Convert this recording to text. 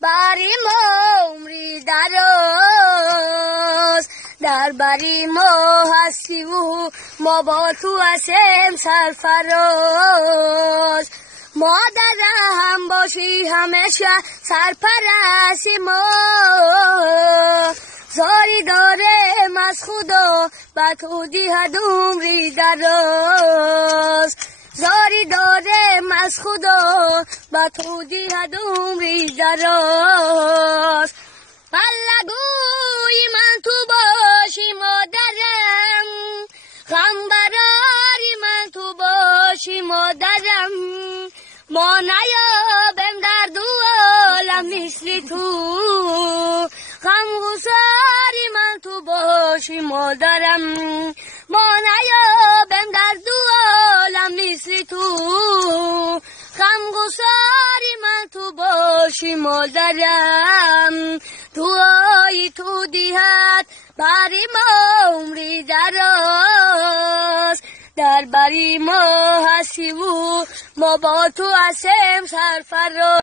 باری ما عمری دراز در بری ما هستی و ما با تو هستیم سرفراز مادر هم باشی همیشه سرپرستی ما زاری داریم از خدا به تو دیهد عمری دراز زاری داریم از خدا به تو دیهد عمری دراز بلگوی من تو باشی مادرم غم براری من تو باشی مادرم ما نیابم در دو عالم مثل تو غمگساری من تو باشی مادرم ما نیابم در دو عالم مثل تو غمگساری من تو باشی مادرم دعای تو دیهد بری ما عمری دراز در بری ما هستی و ما با تو هستیم سرفراز